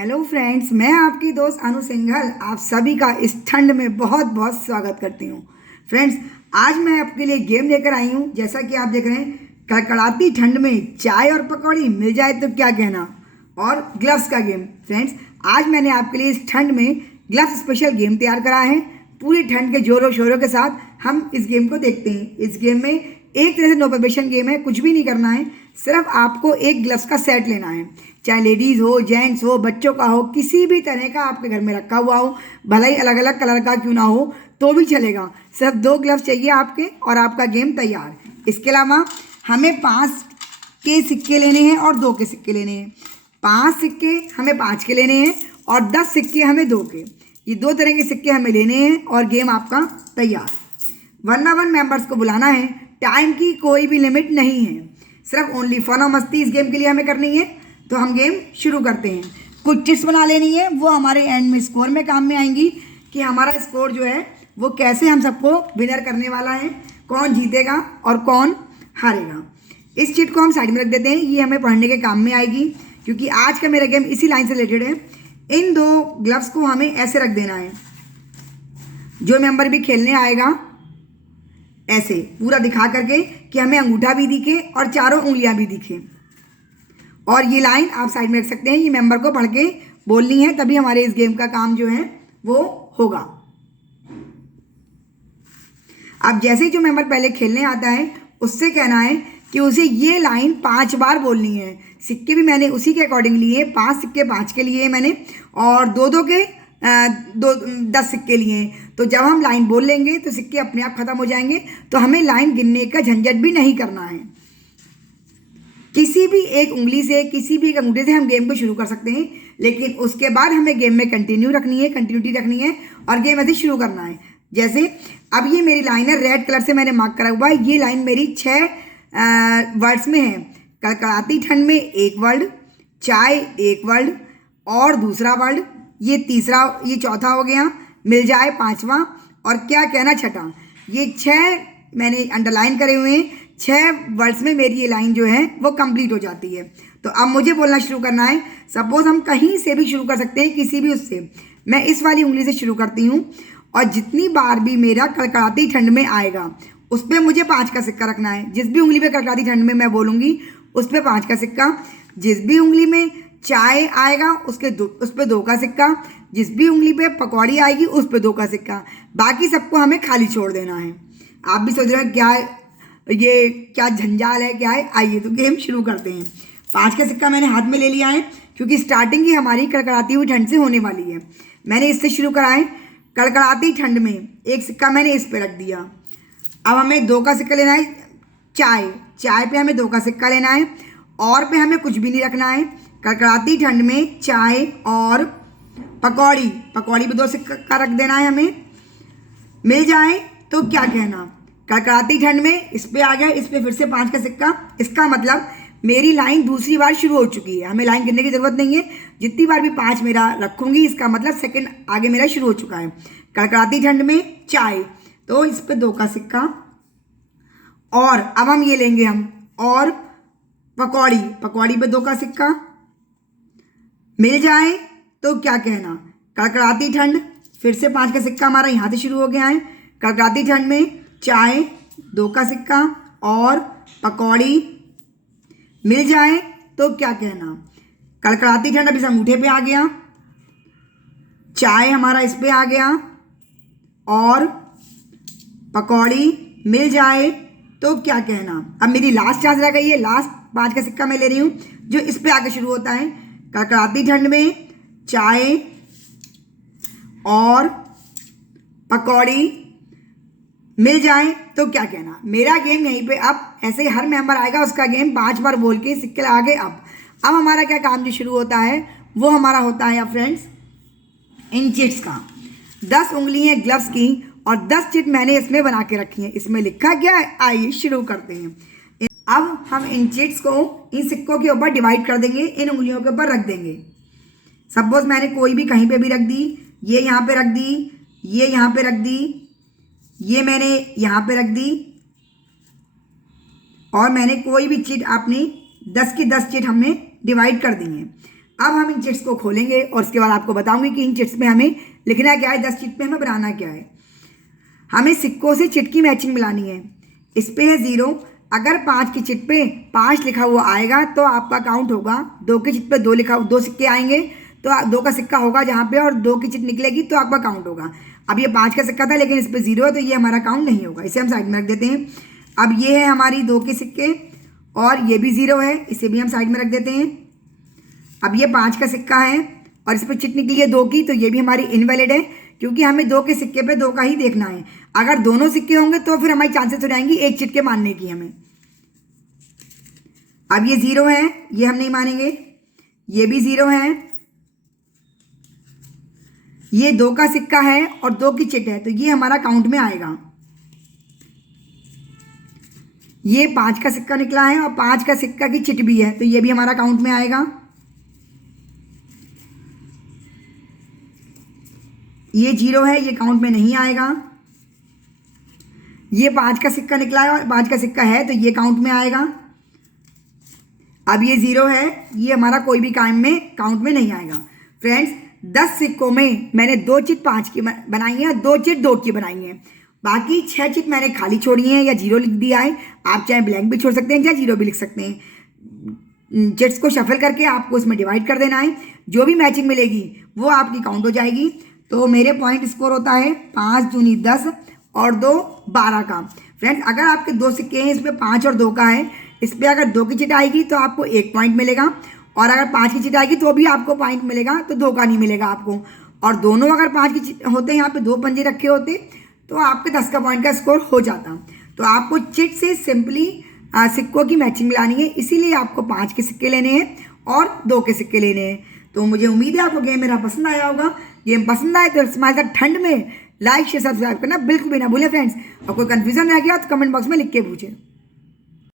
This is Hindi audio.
हेलो फ्रेंड्स, मैं आपकी दोस्त अनु सिंघल आप सभी का इस ठंड में बहुत बहुत स्वागत करती हूँ। फ्रेंड्स, आज मैं आपके लिए गेम लेकर आई हूँ। जैसा कि आप देख रहे हैं, कड़कड़ाती ठंड में चाय और पकौड़ी मिल जाए तो क्या कहना, और ग्लव्स का गेम। फ्रेंड्स, आज मैंने आपके लिए इस ठंड में ग्लव्स स्पेशल गेम तैयार करा है। पूरी ठंड के जोरों शोरों के साथ हम इस गेम को देखते हैं। इस गेम में एक तरह से नो प्रिपरेशन गेम है, कुछ भी नहीं करना है, सिर्फ आपको एक ग्लव्स का सेट लेना है। चाहे लेडीज़ हो, जेंट्स हो, बच्चों का हो, किसी भी तरह का आपके घर में रखा हुआ हो, भले ही अलग अलग कलर का क्यों ना हो तो भी चलेगा। सिर्फ 2 ग्लव्स चाहिए आपके और आपका गेम तैयार। इसके अलावा हमें 5 के सिक्के लेने हैं और 2 के सिक्के लेने हैं। 5 सिक्के हमें 5 के लेने हैं और 10 सिक्के हमें 2 के। ये 2 तरह के सिक्के हमें लेने हैं और गेम आपका तैयार। 1 by 1 मेंबर्स को बुलाना है। टाइम की कोई भी लिमिट नहीं है, सिर्फ ओनली फन और मस्ती इस गेम के लिए हमें करनी है। तो हम गेम शुरू करते हैं। कुछ चिट्स बना लेनी है, वो हमारे एंड में स्कोर में काम में आएंगी कि हमारा स्कोर जो है वो कैसे हम सबको विनर करने वाला है, कौन जीतेगा और कौन हारेगा। इस चिट को हम साइड में रख देते हैं, ये हमें पढ़ने के काम में आएगी क्योंकि आज का मेरा गेम इसी लाइन से रिलेटेड है। इन 2 ग्लव्स को हमें ऐसे रख देना है। जो मेंबर भी खेलने आएगा ऐसे पूरा दिखा करके कि हमें अंगूठा भी दिखे और चारों उंगलियां भी दिखे। और ये लाइन आप साइड में रख सकते हैं, ये मेंबर को पढ़ के बोलनी है, तभी हमारे इस गेम का काम जो है वो होगा। अब जैसे ही जो मेंबर पहले खेलने आता है उससे कहना है कि उसे ये लाइन 5 बार बोलनी है। सिक्के भी मैंने उसी के अकॉर्डिंग लिए, 5 सिक्के 5 के लिए मैंने और 2 के 10 सिक्के लिए। तो जब हम लाइन बोल लेंगे तो सिक्के अपने आप खत्म हो जाएंगे, तो हमें लाइन गिनने का झंझट भी नहीं करना है। किसी भी एक उंगली से, किसी भी एक अंगूठे से हम गेम को शुरू कर सकते हैं, लेकिन उसके बाद हमें गेम में कंटिन्यूटी रखनी है और गेम ऐसे शुरू करना है। जैसे अब ये मेरी लाइन है, रेड कलर से मैंने मार्क करा हुआ है। ये लाइन मेरी 6 वर्ड्स में है। कड़कड़ाती ठंड में 1 वर्ड, चाय 1 वर्ड और दूसरा वर्ड, ये तीसरा, ये चौथा हो गया, मिल जाए 5वां और क्या कहना 6ठा। ये 6 मैंने अंडरलाइन करे हुए हैं। 6 वर्ड्स में मेरी ये लाइन जो है वो कंप्लीट हो जाती है। तो अब मुझे बोलना शुरू करना है। सपोज हम कहीं से भी शुरू कर सकते हैं, किसी भी उससे। मैं इस वाली उंगली से शुरू करती हूँ और जितनी बार भी मेरा कड़कड़ाती ठंड में आएगा उस पर मुझे 5 का सिक्का रखना है। जिस भी उंगली पे कड़कड़ाती ठंड में मैं बोलूँगी उस पर 5 का सिक्का। जिस भी उंगली में चाय आएगा उस पर 2 का सिक्का। जिस भी उंगली पे पकौड़ी आएगी उस पर 2 का सिक्का। बाकी सबको हमें खाली छोड़ देना है। आप भी सोच रहे हो क्या ये क्या झंझाल है, क्या है। आइए तो गेम शुरू करते हैं। 5 का सिक्का मैंने हाथ में ले लिया है क्योंकि स्टार्टिंग ही हमारी कड़कड़ाती हुई ठंड से होने वाली है। मैंने इससे शुरू करा है। कड़कड़ाती ठंड में एक सिक्का मैंने इस पे रख दिया। अब हमें 2 का सिक्का लेना है। चाय पे हमें 2 का सिक्का लेना है और पे हमें कुछ भी नहीं रखना है। कड़कड़ाती ठंड में चाय और पकौड़ी पे 2 सिक्का रख देना है हमें। मिल जाए तो क्या कहना। कड़कड़ाती ठंड में इस पे आ गया, इस पे फिर से 5 का सिक्का। इसका मतलब मेरी लाइन दूसरी बार शुरू हो चुकी है। हमें लाइन गिनने की जरूरत नहीं है। जितनी बार भी 5 मेरा रखूंगी इसका मतलब सेकंड आगे मेरा शुरू हो चुका है। कड़कड़ाती ठंड में चाय, तो इस पे 2 का सिक्का। और अब हम ये लेंगे और पकौड़ी पे 2 का सिक्का। मिल जाए तो क्या कहना। कड़कड़ाती ठंड, फिर से 5 का सिक्का हमारा यहाँ से शुरू हो गया है। कड़कड़ाती ठंड में चाय 2 का सिक्का और पकौड़ी। मिल जाए तो क्या कहना। कड़कड़ाती ठंड अब इस अंगूठे पे आ गया। चाय हमारा इस पे आ गया और पकौड़ी। मिल जाए तो क्या कहना। अब मेरी लास्ट चांस रह गई है। लास्ट 5 का सिक्का मैं ले रही हूँ जो इस पे आके शुरू होता है। कड़कड़ाती ठंड में चाय और पकौड़ी। मिल जाए तो क्या कहना। मेरा गेम यहीं पे अब ऐसे ही हर मेंबर आएगा, उसका गेम 5 बार बोल के सिक्के लगा के। अब हमारा क्या काम जो शुरू होता है वो हमारा होता है फ्रेंड्स इन चिट्स का। 10 उंगली है ग्लव्स की और 10 चिट मैंने इसमें बना के रखी है। इसमें लिखा क्या है, आइए शुरू करते हैं। अब हम इन चिट्स को इन सिक्कों के ऊपर डिवाइड कर देंगे, इन उंगलियों के ऊपर रख देंगे। सपोज मैंने कोई भी कहीं पे भी रख दी, ये यहाँ पे रख दी, ये यहाँ पे रख दी, ये मैंने यहाँ पे रख दी और मैंने कोई भी चिट आपने 10 की 10 चिट हमने डिवाइड कर दी हैं। अब हम इन चिट्स को खोलेंगे और उसके बाद आपको बताऊंगी कि इन चिट्स में हमें लिखना क्या है, 10 चिट में हमें बनाना क्या है। हमें सिक्कों से चिट की मैचिंग मिलानी है। इस पे है 0। अगर 5 की चिट पे 5 लिखा हुआ आएगा तो आपका काउंट होगा। 2 की चिट पे 2 सिक्के आएंगे तो 2 का सिक्का होगा जहाँ पे, और 2 की चिट निकलेगी तो आपका काउंट होगा। अब ये 5 का सिक्का था लेकिन इस पे 0 है तो ये हमारा काउंट नहीं होगा, इसे हम साइड में रख देते हैं। अब ये है हमारी 2 के सिक्के और ये भी 0 है, इसे भी हम साइड में रख देते हैं। अब ये 5 का सिक्का है और इस पर चिट निकली है 2 की, तो ये भी हमारी इनवैलिड है क्योंकि हमें 2 के सिक्के पे 2 का ही देखना है। अगर दोनों सिक्के होंगे तो फिर हमारी चांसेस हो जाएंगी एक चिट के मानने की हमें। अब ये 0 है, ये हम नहीं मानेंगे। ये भी 0 है। ये 2 का सिक्का है और 2 की चिट है तो ये हमारा काउंट में आएगा। ये 5 का सिक्का निकला है और 5 का सिक्का की चिट भी है तो ये भी हमारा काउंट में आएगा। ये 0 है, ये काउंट में नहीं आएगा। ये 5 का सिक्का निकला है और 5 का सिक्का है तो ये काउंट में आएगा। अब ये 0 है, ये हमारा कोई भी काउंट में नहीं आएगा। फ्रेंड्स 10 सिक्कों में मैंने 2 चिट 5 की बनाई है और 2 चिट 2 की बनाई है। बाकी 6 चिट मैंने खाली छोड़ी है या 0 लिख दिया है। आप चाहे ब्लैंक भी छोड़ सकते हैं या 0 भी लिख सकते हैं। चिट्स को शफल करके आपको इसमें डिवाइड कर देना है। जो भी मैचिंग मिलेगी वो आपकी काउंट हो जाएगी। तो मेरे पॉइंट स्कोर होता है 5 दूनी 10 और 2 12 का। फ्रेंड्स अगर आपके 2 सिक्के हैं, इसमें 5 और 2 का है, इस पर अगर 2 की चिट आएगी तो आपको 1 पॉइंट मिलेगा और अगर 5 की चिट आएगी तो भी आपको पॉइंट मिलेगा, तो 2 का नहीं मिलेगा आपको। और दोनों अगर 5 की चिट होते हैं, यहाँ पे 2 पंजे रखे होते तो आपके 10 का पॉइंट का स्कोर हो जाता। तो आपको चिट से सिंपली सिक्कों की मैचिंग मिलानी है, इसीलिए आपको 5 के सिक्के लेने हैं और 2 के सिक्के लेने हैं। तो मुझे उम्मीद है आपको गेम मेरा पसंद आया होगा। गेम पसंद आए तो हमारे साथ ठंड में लाइक शेयर सब्सक्राइब करना बिल्कुल भी ना भूलें फ्रेंड्स। और कोई कन्फ्यूजन रह गया तो कमेंट बॉक्स में लिख के पूछें।